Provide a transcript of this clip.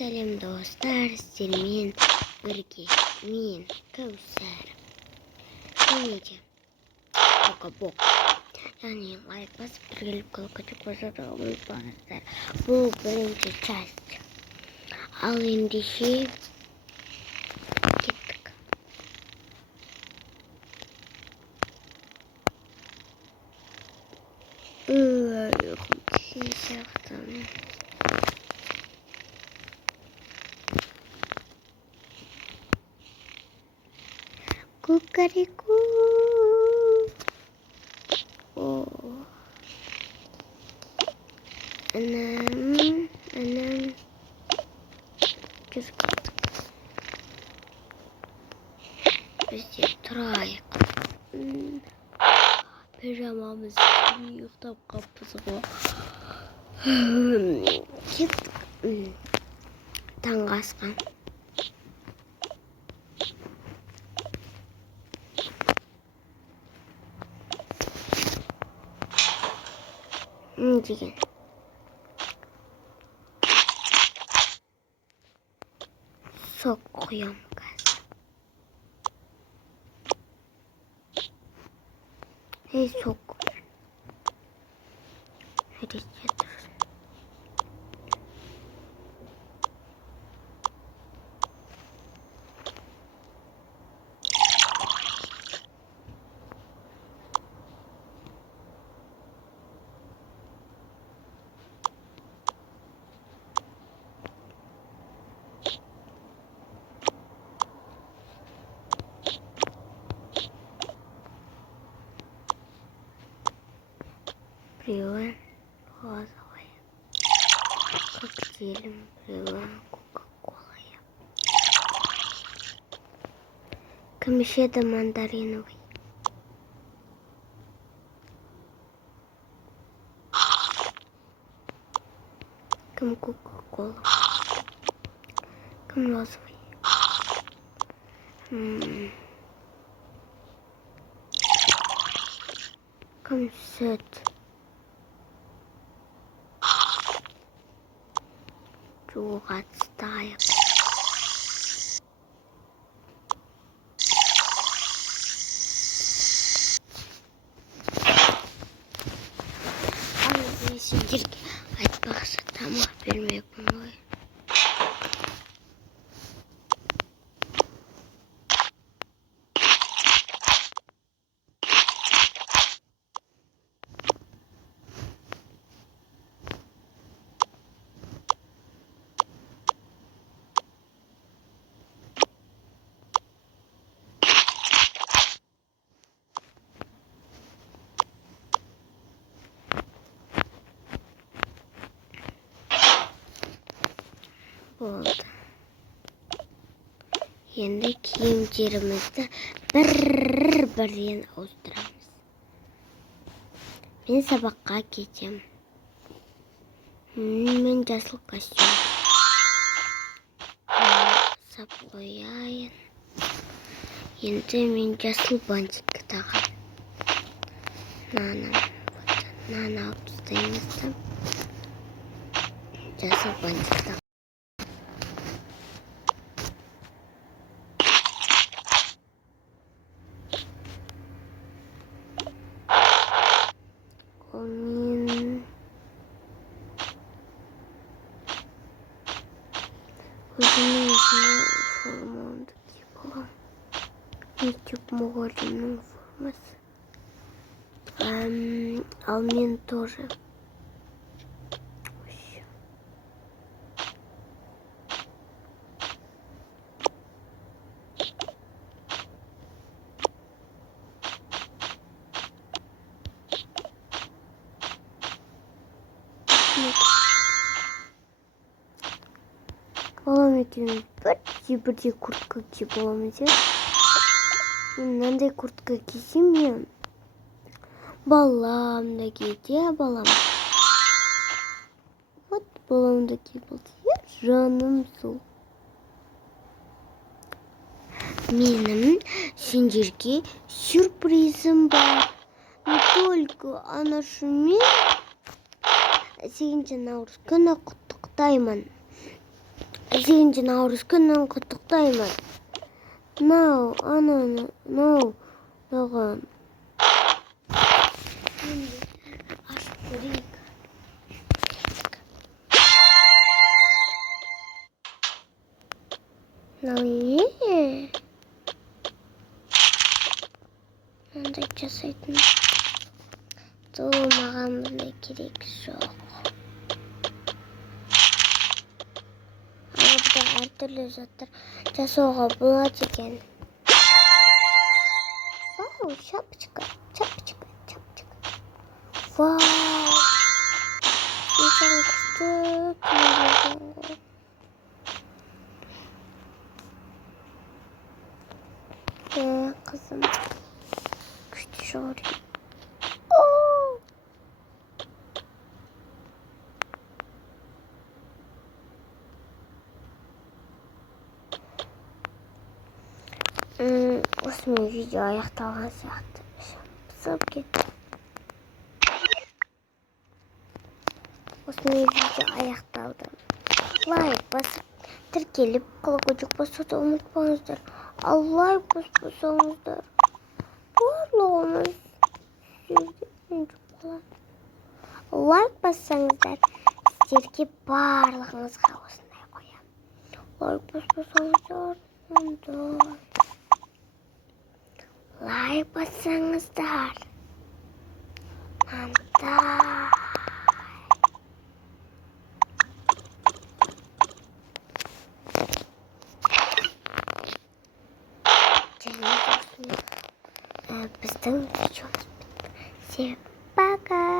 Сәлем достар, сіздермен бірге мен Кәусар. Көмейде Бок яғни лайк басып біргеліп колокольчик қосуды ұмытпаңыздар. Бұл бірінші часть. Ал ендеше кеттік. Кукареку. Анам. Кеттік. Бізде тұрайық. Пижамамыз ұйықтап қаппыз ғой. Кеттік. Таңғы асқа. Деген. Сок құям қазір. Сок құям. Әдетте тұрсын. Привет, розовая. Коктейлем привет, кока-колой. Камешеда мандариновый. Кам кока-кола. Кам розовый. Кам сет. Чугат стая. Сендерге айтпақшы тамақ бермекпін ғой. Болды. Енді киімдерімізді бірден ауыстырамыз. Мен сабаққа кетем. Мен жасыл костюм. Сап қояйын. Енді мен жасыл бантик тағам. Наны алып тастаймыз. Жасыл бантик тағам. Мен өзімнің формамды киіп алам. Мектеп мұғалімнің формасы. Ал мен тоже. Балам екеуміз бірдей куртка киіп аламыз. Мынандай куртка кисем мен. Балам да киеді, балам. Вот балам да киіп алды. Жаным сол. Менің сендерге сюрпризім бар. Не только анашымен 8 наурыз күні құттықтаймын. Синж наурыз күнэн құттықтаймын. No. Ногон. Аш көрейік. Не. Мындай жасайтын. Сол маған біле керек жоқ. Бұда әртүрлі заттар жасауға болады екен. Вау, шапочка. Вау. Инсан күшті. Қызым. Күшті жоғырайым. Осымен видео аяқталған сияқты. Пысып кетті. Осымен видео аяқталды. Лайк басып, тіркеліп, колокольчик басуды ұмытпаңыздар. Ал лайк баспасаңыздар, барлығымыз сіздерден жоқ болады. Лайк бассаңыздар, сіздерге барлығыңызға осындай қоямын. Лайк баспасаңыздар, лайк бассаңыздар. Мандай. Біздің видеомыз бітті. Всем пока.